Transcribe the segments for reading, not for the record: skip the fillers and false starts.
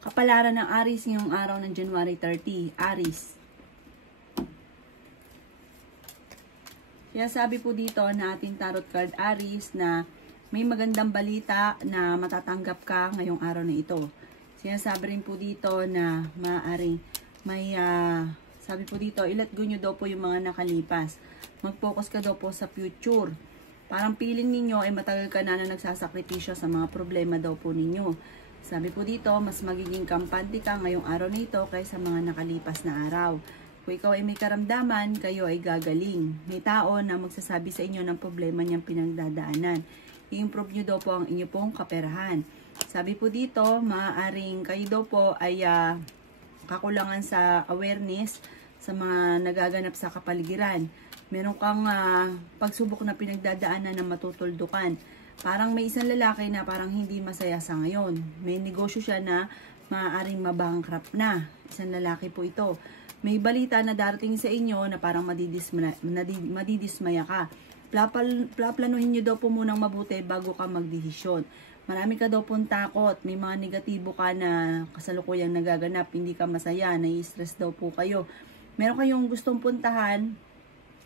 Kapalaran ng Aries ngayong araw ng January 30. Aries. Kaya sabi po dito na ating tarot card Aries na may magandang balita na matatanggap ka ngayong araw na ito. Sinasabi rin po dito na maaaring may, sabi po dito, i-let go nyo daw po yung mga nakalipas. Mag-focus ka daw po sa future. Parang feeling ninyo ay matagal ka na nagsasakripisyo sa mga problema daw po ninyo. Sabi po dito, mas magiging kampante ka ngayong araw na ito kaysa mga nakalipas na araw. Kung ikaw ay may karamdaman, kayo ay gagaling. May tao na magsasabi sa inyo ng problema niyang pinagdadaanan. I-improve nyo daw po ang inyo pong kaperahan. Sabi po dito, maaaring kayo daw po ay kakulangan sa awareness sa mga nagaganap sa kapaligiran. Meron kang pagsubok na pinagdadaanan na matutuldukan. Parang may isang lalaki na parang hindi masaya sa ngayon. May negosyo siya na maaaring mabankrupt na. Isang lalaki po ito. May balita na darating sa inyo na parang madidismaya ka. Plaplanuhin nyo daw po munang mabuti bago ka magdesisyon. Marami ka daw pong takot. May mga negatibo ka na kasalukuyang nagaganap. Hindi ka masaya. Nai-stress daw po kayo. Meron kayong gustong puntahan.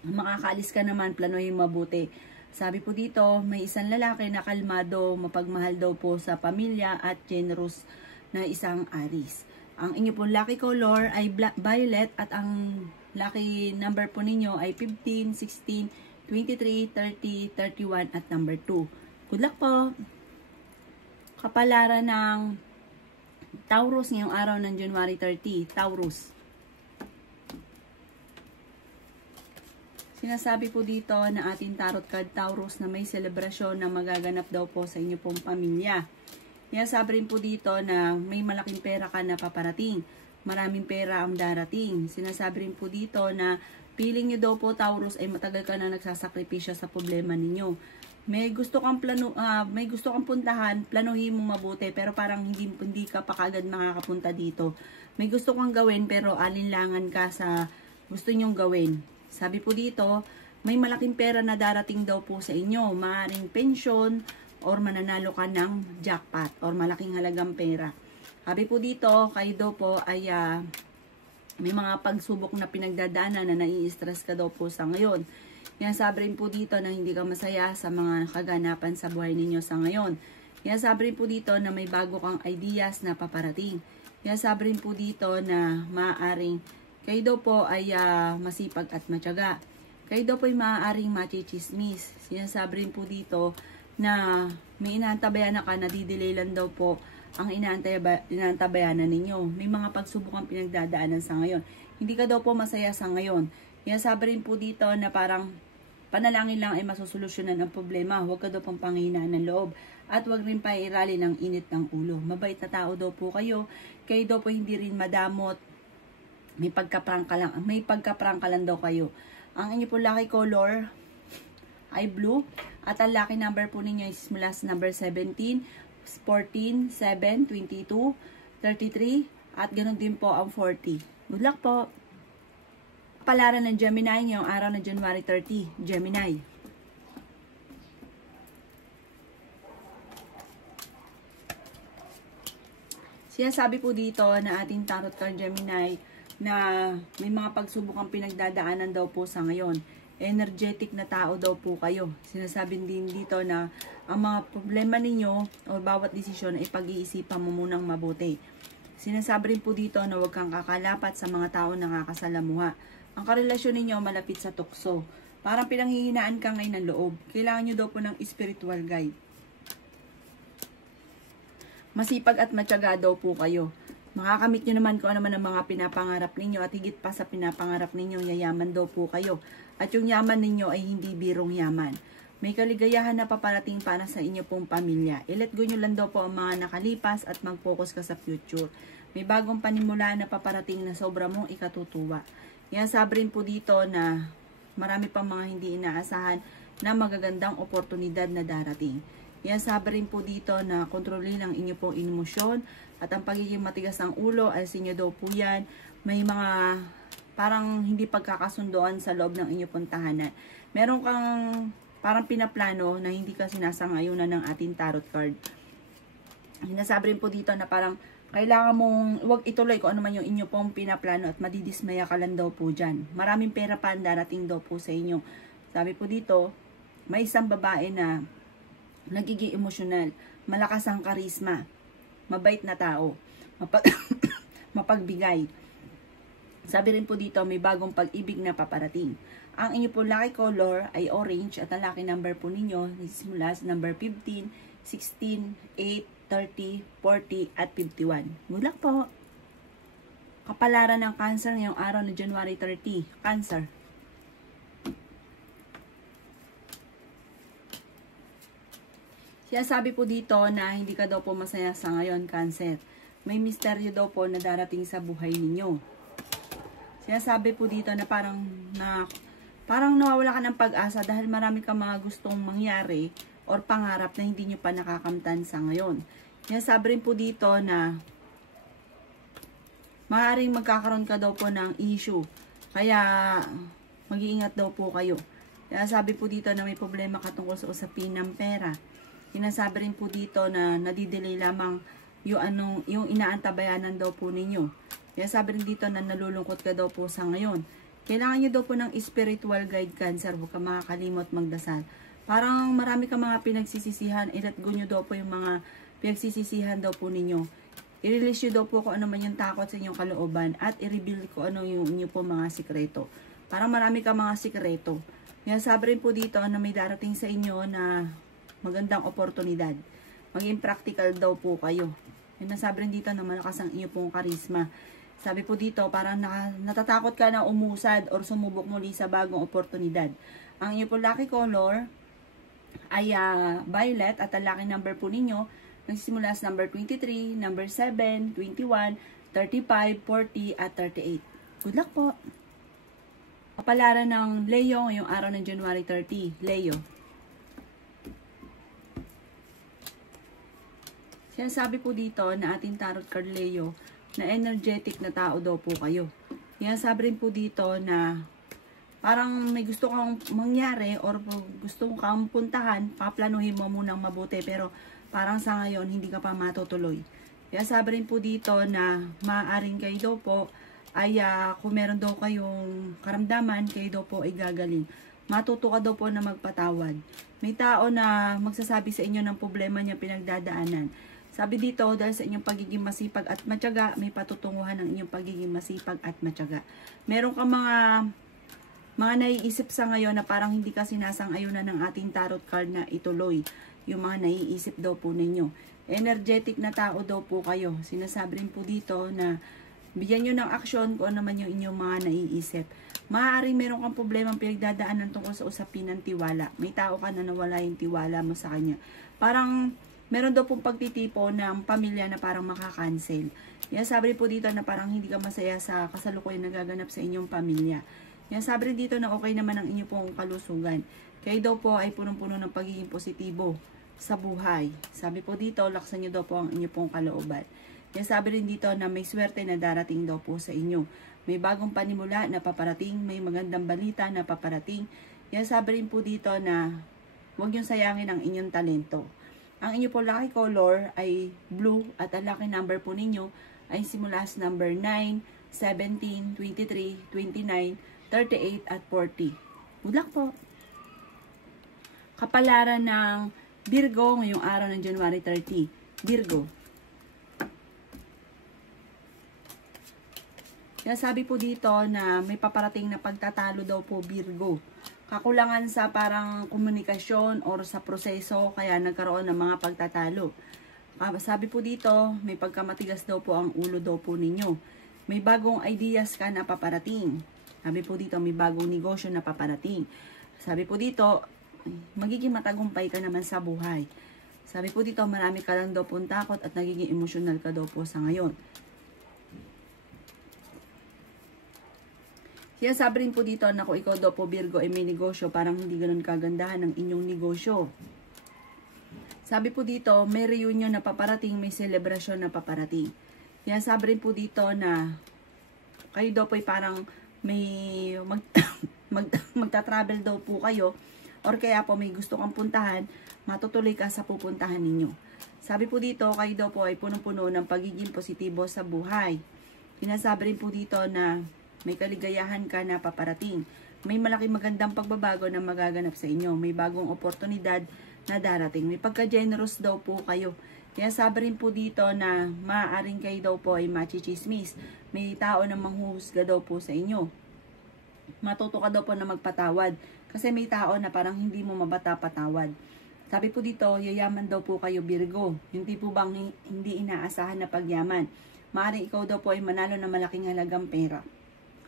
Makakaalis ka naman. Planuhin mabuti. Sabi po dito, may isang lalaki na kalmado, mapagmahal daw po sa pamilya at generous na isang Aries. Ang inyo pong lucky color ay violet at ang lucky number po ninyo ay 15, 16, 23, 30, 31 at number 2. Good luck po! Kapalaran ng Taurus ngayong araw ng January 30. Taurus. Sinasabi po dito na ating tarot card Taurus na may selebrasyon na magaganap daw po sa inyo pong pamilya. Sinasabi rin po dito na may malaking pera ka na paparating. Maraming pera ang darating. Sinasabi rin po dito na feeling nyo daw po Taurus ay matagal ka na nagsasakripisyo sa problema ninyo. May gusto kang puntahan, planuhin mo mabuti pero parang hindi ka pa kagad makakapunta dito. May gusto kang gawin pero alinlangan ka sa gusto nyong gawin. Sabi po dito, may malaking pera na darating daw po sa inyo. Maaaring pensyon or mananalo ka ng jackpot or malaking halagang pera. Sabi po dito, kayo daw po ay may mga pagsubok na pinagdadaanan na nai-stress ka daw po sa ngayon. Sabi rin po dito na hindi ka masaya sa mga kaganapan sa buhay ninyo sa ngayon. Sabi rin po dito na may bago kang ideas na paparating. Sabi rin po dito na maaaring kayo daw po ay masipag at matyaga. Kayo daw po ay maaaring machichismis. Sinasabi rin po dito na may inaantabayanan ka na didelay lang daw po ang inaantabayanan ninyo. May mga pagsubok ang pinagdadaanan sa ngayon. Hindi ka daw po masaya sa ngayon. Sinasabi rin po dito na parang panalangin lang ay masusolusyonan ang problema. Huwag ka daw pong panghihinaan ng loob. At huwag rin pairali ng init ng ulo. Mabait na tao daw po kayo. Kayo daw po hindi rin madamot. May pagkaprangka lang daw kayo. Ang inyo po lucky color ay blue. At ang lucky number po ninyo is mula sa number 17, 14, 7, 22, 33, at ganoon din po ang 40. Good luck po! Kapalaran ng Gemini ngayong araw na January 30. Gemini. Sinasabi po dito na ating tarot card Gemini na may mga pagsubok ang pinagdadaanan daw po sa ngayon. Energetic na tao daw po kayo. Sinasabi din dito na ang mga problema ninyo o bawat desisyon ay pag-iisipan mo munang mabuti. Sinasabi rin po dito na huwag kang kakalapat sa mga tao na nakakasalamuha. Ang karelasyon ninyo malapit sa tukso. Parang pinanghihinaan ka ngayon ng loob. Kailangan nyo daw po ng spiritual guide. Masipag at matyaga daw po kayo. Makakamit nyo naman kung ano man ang mga pinapangarap ninyo at higit pa sa pinapangarap ninyo, yayaman daw po kayo. At yung yaman ninyo ay hindi birong yaman. May kaligayahan na paparating para sa inyo pong pamilya. I-let go nyo lang daw po ang mga nakalipas at mag-focus ka sa future. May bagong panimula na paparating na sobra mong ikatutuwa. Sabi rin po dito na marami pang mga hindi inaasahan na magagandang oportunidad na darating. Sabi rin po dito na kontrolin ang inyo pong emosyon at ang pagiging matigas ng ulo ay sinyo daw po yan. May mga parang hindi pagkakasundoan sa loob ng inyo pong tahanan. Meron kang parang pinaplano na hindi ka sinasangayunan ng ating tarot card. Sinasabi rin po dito na parang kailangan mong huwag ituloy kung ano man yung inyo pong pinaplano at madidismaya ka lang daw po dyan. Maraming pera pa ang darating daw po sa inyo. Sabi po dito, may isang babae na nagiging emosyonal, malakas ang karisma, mabait na tao, mapagbigay. Sabi rin po dito, may bagong pag-ibig na paparating. Ang inyo po lucky color ay orange at ang lucky number po ninyo simula sa number 15, 16, 8, 30, 40, at 51. Good luck po! Kapalaran ng Cancer ngayong araw na January 30. Cancer. Siya sabi po dito na hindi ka daw po masaya sa ngayon, Cancer. May misteryo daw po na darating sa buhay ninyo. Siya sabi po dito na parang nawawala ka ng pag-asa dahil marami ka mga gustong mangyari or pangarap na hindi nyo pa nakakamtan sa ngayon. Kaya sabi rin po dito na maaaring magkakaroon ka daw po ng issue. Kaya mag-iingat daw po kayo. Kaya sabi po dito na may problema ka tungkol sa usapin ng pera. Sinasabi rin po dito na nadidelay lamang yung inaantabayanan daw po ninyo. Kaya sabi rin dito na nalulungkot ka daw po sa ngayon. Kailangan nyo daw po ng spiritual guide, Cancer. Huwag ka makakalimot magdasal. Parang marami ka mga pinagsisisihan. I-let go nyo daw po yung mga pinagsisisihan daw po ninyo. I-release nyo daw po kung ano man yung takot sa inyong kalooban. At i-reveal ko ano yung inyo po mga sikreto. Parang marami ka mga sikreto. Kaya sabi rin po dito na may darating sa inyo na magandang oportunidad. Maging practical daw po kayo. Yan nasabi rin dito na malakas ang inyo pong karisma. Sabi po dito, parang natatakot ka na umusad or sumubok muli sa bagong oportunidad. Ang inyo po lucky color ay violet at ang lucky number po ninyo nagsisimula sa number 23, number 7, 21, 35, 40, at 38. Good luck po! Kapalaran ng Leo ngayong araw ng January 30. Leo. Sinasabi po dito na ating tarot card Leo na energetic na tao daw po kayo. Sinasabi rin po dito na parang may gusto kang mangyari or gusto kang puntahan, paplanuhin mo munang mabuti pero parang sa ngayon hindi ka pa matutuloy. Kaya sabi rin po dito na maaaring kayo daw po ay kung meron daw kayong karamdaman, kayo daw po ay gagaling. Matuto ka daw po na magpatawad. May tao na magsasabi sa inyo ng problema niya pinagdadaanan. Sabi dito, dahil sa inyong pagiging masipag at matyaga, may patutunguhan ng inyong pagiging masipag at matyaga. Meron ka mga naiisip sa ngayon na parang hindi ka sinasang-ayunan ng ating tarot card na ituloy. Yung mga naiisip daw po ninyo. Energetic na tao daw po kayo. Sinasabi rin po dito na bigyan nyo ng aksyon kung ano naman yung inyong mga naiisip. Maaaring meron kang problemang pinagdadaanan tungkol sa usapin ng tiwala. May tao ka na nawala yung tiwala mo sa kanya. Parang meron daw pong pagtitipo ng pamilya na parang makakancel. Yan sabi rin po dito na parang hindi ka masaya sa kasalukuyan na gaganap sa inyong pamilya. Yan sabi rin dito na okay naman ang inyong pong kalusugan. Kayo daw po ay punong-puno ng pagiging positibo sa buhay. Sabi po dito, laksan nyo daw po ang inyong pong kalooban. Yan sabi rin dito na may swerte na darating daw po sa inyo. May bagong panimula na paparating, may magandang balita na paparating. Yan sabi rin po dito na huwag yung sayangin ang inyong talento. Ang inyo po lucky color ay blue at ang lucky number po ninyo ay simula sa number 9, 17, 23, 29, 38, at 40. Good luck po! Kapalaran ng Virgo ngayong araw ng January 30. Virgo. Kaya sabi po dito na may paparating na pagtatalo daw po Virgo. Kakulangan sa parang komunikasyon or sa proseso kaya nagkaroon ng mga pagtatalo. Sabi po dito, may pagkamatigas daw po ang ulo daw po ninyo. May bagong ideas ka na paparating. Sabi po dito, may bagong negosyo na paparating. Sabi po dito, magiging matagumpay ka naman sa buhay. Sabi po dito, marami ka lang daw po takot at nagiging emosyonal ka daw po sa ngayon. Kaya sabi rin po dito na kung ikaw daw po Virgo ay may negosyo, parang hindi ganun kagandahan ng inyong negosyo. Sabi po dito, may reunion na paparating, may selebrasyon na paparating. Kaya sabi rin po dito na kayo daw po ay parang may magta-travel daw po kayo or kaya po may gusto kang puntahan, matutuloy ka sa pupuntahan ninyo. Sabi po dito, kayo daw po ay punong-puno ng pagiging positibo sa buhay. Sinasabi rin po dito na may kaligayahan ka na paparating. May malaking magandang pagbabago na magaganap sa inyo. May bagong oportunidad na darating. May pagka-generous daw po kayo. Kaya sabi rin po dito na maaaring kayo daw po ay machichismis. May tao na manghuhusga daw po sa inyo. Matuto ka daw po na magpatawad. Kasi may tao na parang hindi mo mabata-patawad. Sabi po dito, yayaman daw po kayo, Virgo. Hindi po bang hindi inaasahan na pagyaman. Maaaring ikaw daw po ay manalo ng malaking halagang pera.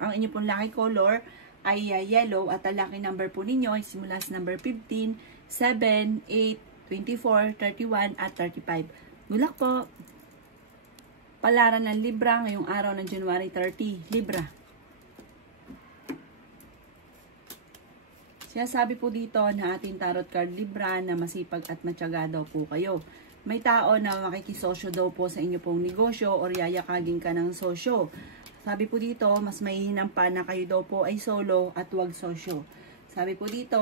Ang inyo pong lucky color ay yellow at ang lucky number po ninyo ay simula sa number 15, 7, 8, 24, 31 at 35. Good luck po! Palaran ng Libra ngayong araw ng January 30. Libra. Sabi po dito na ating tarot card Libra na masipag at matyaga daw po kayo. May tao na makikisosyo daw po sa inyo pong negosyo o yayakagin ka ng sosyo. Sabi po dito, mas mainam pa na kayo daw po ay solo at wag sosyo. Sabi po dito,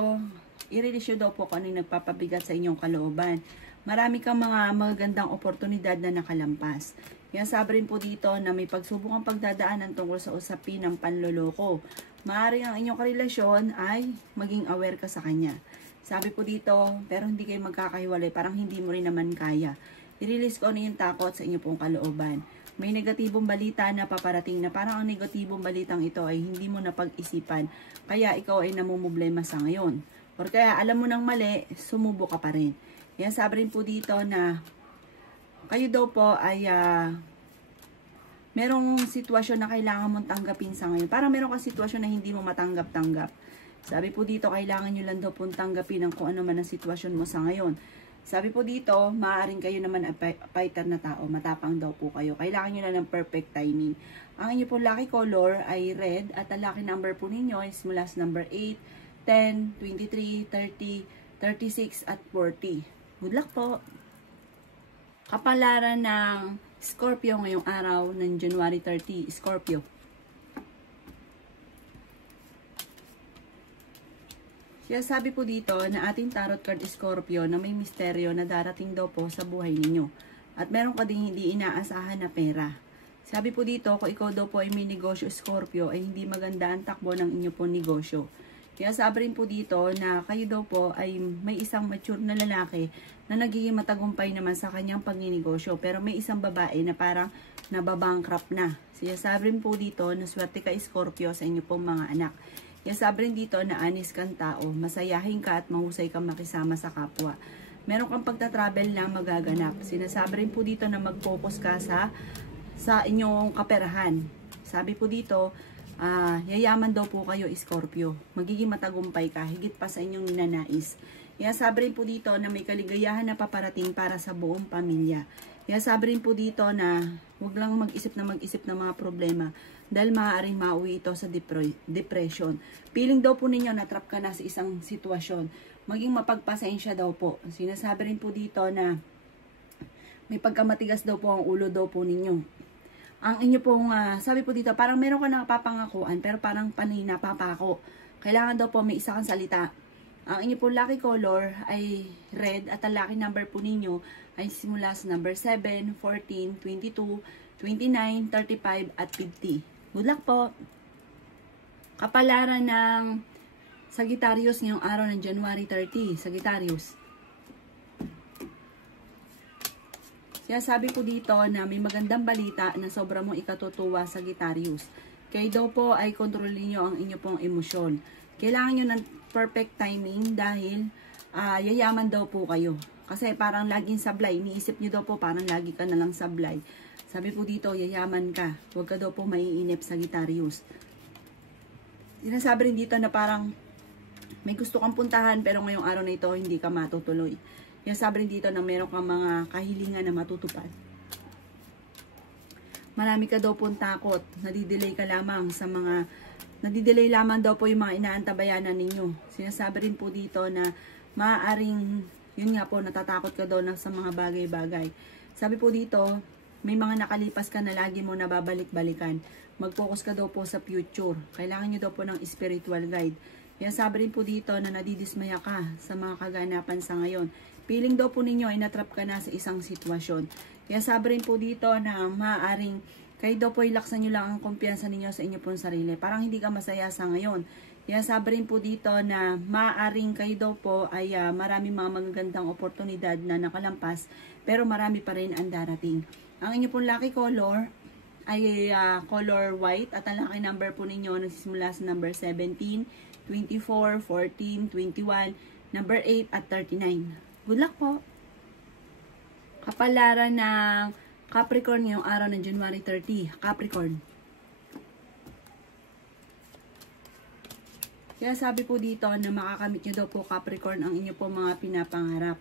i-release daw po kung ano yung nagpapabigat sa inyong kalooban. Marami kang mga magagandang oportunidad na nakalampas. Kaya sabi rin po dito na may pagsubok ang pagdadaanan tungkol sa usapin ng panloloko. Maaaring ang inyong karelasyon ay maging aware ka sa kanya. Sabi po dito, pero hindi kayo magkakahiwalay, parang hindi mo rin naman kaya. I-release ko ano yung takot sa inyong pong kalooban. May negatibong balita na paparating na parang ang negatibong balitang ito ay hindi mo napag-isipan. Kaya ikaw ay namumblema sa ngayon. Or kaya alam mo nang mali, sumubo ka pa rin. Yan sabi rin po dito na kayo daw po ay merong sitwasyon na kailangan mong tanggapin sa ngayon. Parang meron kang sitwasyon na hindi mo matanggap-tanggap. Sabi po dito, kailangan nyo lang daw pong tanggapin ang kung ano man ang sitwasyon mo sa ngayon. Sabi po dito, maaaring kayo naman ay fighter na tao. Matapang daw po kayo. Kailangan nyo lang ng perfect timing. Ang inyo po lucky color ay red at ang lucky number po ninyo is mula sa number 8, 10, 23, 30, 36 at 40. Good luck po! Kapalaran ng Scorpio ngayong araw ng January 30. Scorpio. Kaya sabi po dito na ating tarot card Scorpio na may misteryo na darating daw po sa buhay ninyo. At meron ka ding hindi inaasahan na pera. Sabi po dito, kung ikaw daw po ay may negosyo Scorpio, ay hindi maganda ang takbo ng inyo po negosyo. Kaya sabi rin po dito na kayo daw po ay may isang mature na lalaki na nagiging matagumpay naman sa kanyang pagninegosyo. Pero may isang babae na parang nababankrupt na. Kaya sabi rin po dito na swerte ka Scorpio sa inyo pong mga anak. Kaya sabi rin dito na anis kang tao, masayahin ka at mahusay kang makisama sa kapwa. Meron kang pagta-travel na magaganap. Sinasabi rin po dito na mag-focus ka sa inyong kaperahan. Sabi po dito, yayaman daw po kayo Scorpio. Magiging matagumpay ka, higit pa sa inyong ninanais. Kaya sabi rin po dito na may kaligayahan na paparating para sa buong pamilya. Kaya sabi rin po dito na huwag lang mag-isip ng mga problema dahil maaaring mauwi ito sa depression. Feeling daw po ninyo na trap ka na sa isang sitwasyon. Maging mapagpasensya daw po. Sinasabi rin po dito na may pagkamatigas daw po ang ulo daw po ninyo. Ang inyo pong, sabi po dito, parang meron ka nakapapangakuan pero parang panay napapako. Kailangan daw po may isa kang salita. Ang inyo pong lucky color ay red at ang lucky number po ninyo ay simula sa number 7, 14, 22, 29, 35 at 50. Good luck po! Kapalaran ng Sagittarius ngayong araw ng January 30. Sagittarius. Kaya sabi ko dito na may magandang balita na sobra mong ikatutuwa Sagittarius. Kayo daw po ay kontrolin nyo ang inyo pong emosyon. Kailangan nyo ng perfect timing dahil yayaman daw po kayo. Kasi parang laging sablay. Iniisip nyo daw po parang lagi ka na lang sablay. Sabi po dito, yayaman ka. Huwag ka daw po maiinip Sagittarius. Sinasabi rin dito na parang may gusto kang puntahan pero ngayong araw na ito hindi ka matutuloy. Kaya sabi rin dito na meron kang mga kahilingan na matutupad. Marami ka daw pong takot. Nadidelay ka lamang sa mga nadidelay lamang daw po yung mga inaantabayanan ninyo. Sinasabi rin po dito na maaaring yun nga po natatakot ka daw na sa mga bagay-bagay. Sabi po dito, may mga nakalipas ka na lagi mo nababalik-balikan. Mag-focus ka daw po sa future. Kailangan nyo daw po ng spiritual guide. Kaya sabi rin po dito na nadidismaya ka sa mga kaganapan sa ngayon. Feeling daw po ninyo ay natrap ka na sa isang sitwasyon. Kaya sabi rin po dito na maaaring kayo daw po ilaksan nyo lang ang kumpiyansa ninyo sa inyo pong sarili. Parang hindi ka masaya sa ngayon. Kaya sabi rin po dito na maaaring kayo daw po ay maraming mga magagandang oportunidad na nakalampas, pero marami pa rin ang darating. Ang inyo pong lucky color ay color white at ang lucky number po ninyo nagsisimula sa number 17, 24, 14, 21, number 8 at 39. Good luck po! Kapalaran ng Capricorn ngayong araw ng January 30. Capricorn. Kaya sabi po dito na makakamit nyo daw po Capricorn ang inyo po mga pinapangarap.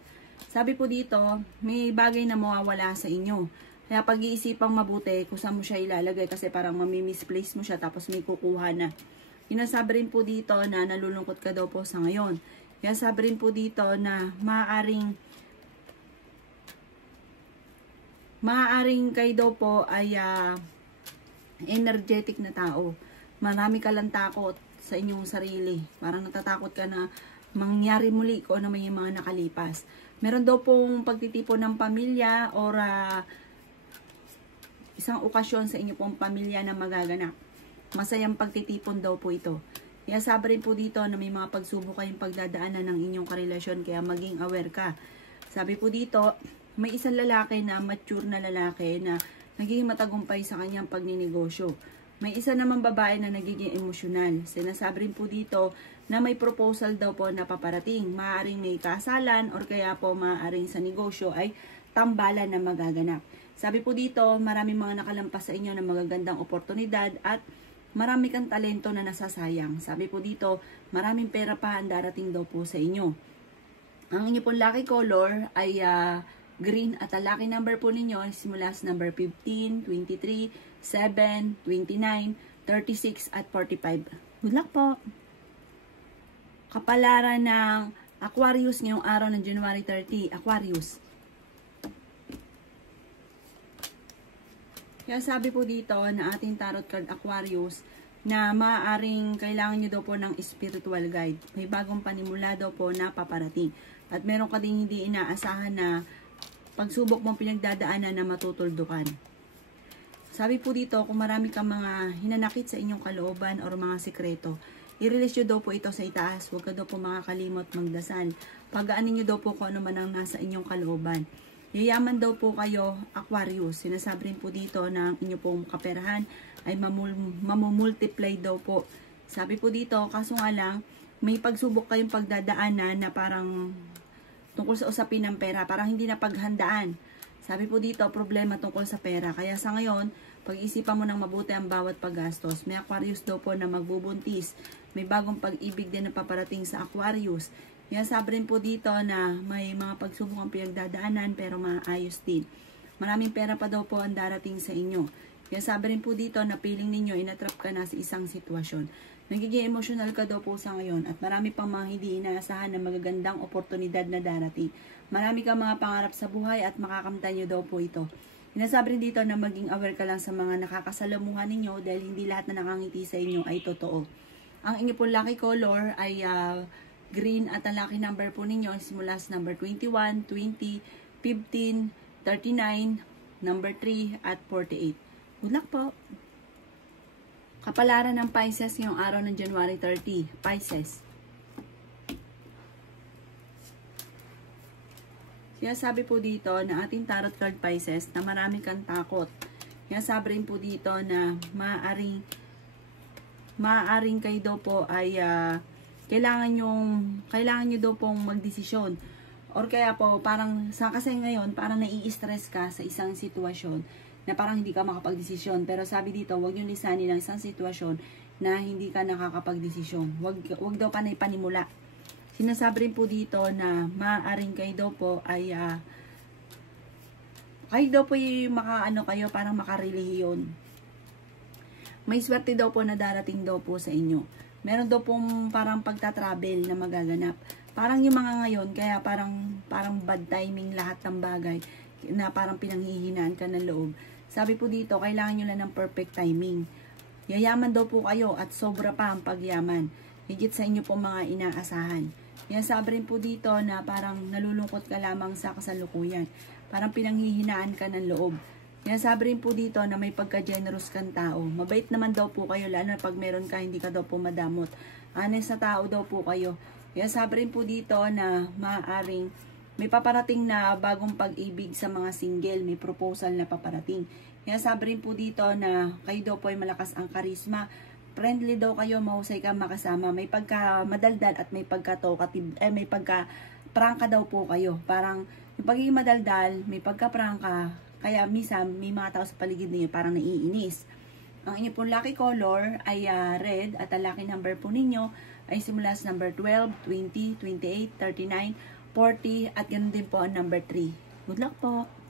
Sabi po dito, may bagay na mawawala sa inyo. Kaya pag-iisipang mabuti kung saan mo siya ilalagay kasi parang mamimisplace mo siya tapos may kukuha na. Sinasabi rin po dito na nalulungkot ka daw po sa ngayon. Kaya sabi rin po dito na maaaring kayo daw po ay energetic na tao. Marami ka lang takot sa inyong sarili. Parang natatakot ka na mangyari muli ko na may mga nakalipas. Meron daw pong pagtitipon ng pamilya or isang okasyon sa inyo pong pamilya na magaganap. Masayang pagtitipon daw po ito. Kaya sabi rin po dito na may mga pagsubok kayong pagdadaanan ng inyong karelasyon, kaya maging aware ka. Sabi po dito, may isang lalaki na mature na lalaki na nagiging matagumpay sa kanyang pagninegosyo. May isa naman babae na nagiging emosyonal. Sinasabi rin po dito na may proposal daw po na paparating. Maaaring may kasalan or kaya po maaaring sa negosyo ay tambalan na magaganap. Sabi po dito, maraming mga nakalampas sa inyo na magagandang oportunidad at marami kang talento na nasasayang. Sabi po dito, maraming pera pa ang darating daw po sa inyo. Ang inyo pong lucky color ay green at ang lucky number po ninyo simula sa number 15, 23, 7, 29, 36 at 45. Good luck po! Kapalaran ng Aquarius ngayong araw ng January 30. Aquarius. Kaya sabi po dito na ating tarot card Aquarius na maaaring kailangan nyo daw po ng spiritual guide. May bagong panimula daw po na paparating. At meron ka din hindi inaasahan na pagsubok mong pinagdadaanan na matutuldukan. Sabi po dito, kung marami kang mga hinanakit sa inyong kalooban o mga sekreto, i-release nyo daw po ito sa itaas. Huwag ka daw po makakalimot magdasal. Pagaanin nyo daw po kung ano man ang nasa inyong kalooban. Yayaman daw po kayo, Aquarius. Sinasabi rin po dito na ang inyo pong kaperahan ay mamumultiply daw po. Sabi po dito, kaso nga lang, may pagsubok kayong pagdadaanan na parang tungkol sa usapin ng pera. Parang hindi na paghandaan. Sabi po dito, problema tungkol sa pera. Kaya sa ngayon, pag-isipan mo ng mabuti ang bawat paggastos. May Aquarius daw po na magbubuntis. May bagong pag-ibig din na paparating sa Aquarius. Kaya sabi rin po dito na may mga pagsubok ang pinagdadaanan pero maayos din. Maraming pera pa daw po ang darating sa inyo. Kaya sabi rin po dito na feeling ninyo inatrap ka na sa isang sitwasyon. Nagiging emotional ka daw po sa ngayon at marami pang mga hindi inaasahan na magagandang oportunidad na darating. Marami kang mga pangarap sa buhay at makakamtan nyo daw po ito. Sinasabi rin dito na maging aware ka lang sa mga nakakasalamuhan ninyo dahil hindi lahat na nakangiti sa inyo ay totoo. Ang inyo po lucky color ay green at ang lucky number po ninyo simula sa number 21, 20, 15, 39, number 3 at 48. Good luck po! Kapalaran ng Pisces ngayong araw ng January 30. Pisces. Kaya sabi po dito na ating tarot card Pisces na marami kang takot. Kaya sabi rin po dito na maaaring kayo daw po ay kailangan nyo daw pong magdesisyon. Or kaya po, parang, kasi ngayon, parang nai-stress ka sa isang sitwasyon na parang hindi ka makapag-desisyon. Pero sabi dito, huwag nyo lisanin ang isang sitwasyon na hindi ka nakakapag-desisyon. Huwag daw panay panimula. Sinasabi rin po dito na maaaring kayo daw po ay, kayo daw po yung kayo, parang makarelihiyon. May swerte daw po na darating daw po sa inyo. Meron daw pong parang pagta-travel na magaganap. Parang yung mga ngayon, kaya parang bad timing lahat ng bagay na parang pinanghihinaan ka ng loob. Sabi po dito, kailangan nyo lang ng perfect timing. Yayaman daw po kayo at sobra pa ang pagyaman. Higit sa inyo po mga inaasahan. Yan, sabi rin po dito na parang nalulungkot ka lamang sa kasalukuyan. Parang pinanghihinaan ka ng loob. Yan, sabi rin po dito na may pagka-generous kang tao. Mabait naman daw po kayo, lalo na pag meron ka, hindi ka daw po madamot. Honest na tao daw po kayo. Yan, sabi rin po dito na maaaring may paparating na bagong pag-ibig sa mga single. May proposal na paparating. Yan, sabi rin po dito na kayo daw po ay malakas ang karisma. Friendly daw kayo, mahusay ka makasama. May pagka-madaldal at may pagka-talkative, may pagka-prangka daw po kayo. Parang yung pagiging madaldal, may pagka-prangka. Kaya minsan, may mga tao sa paligid niyo parang naiinis. Ang inyo pong lucky color ay red at ang lucky number po ninyo ay simula sa number 12, 20, 28, 39, 40 at ganoon din po ang number 3. Good luck po!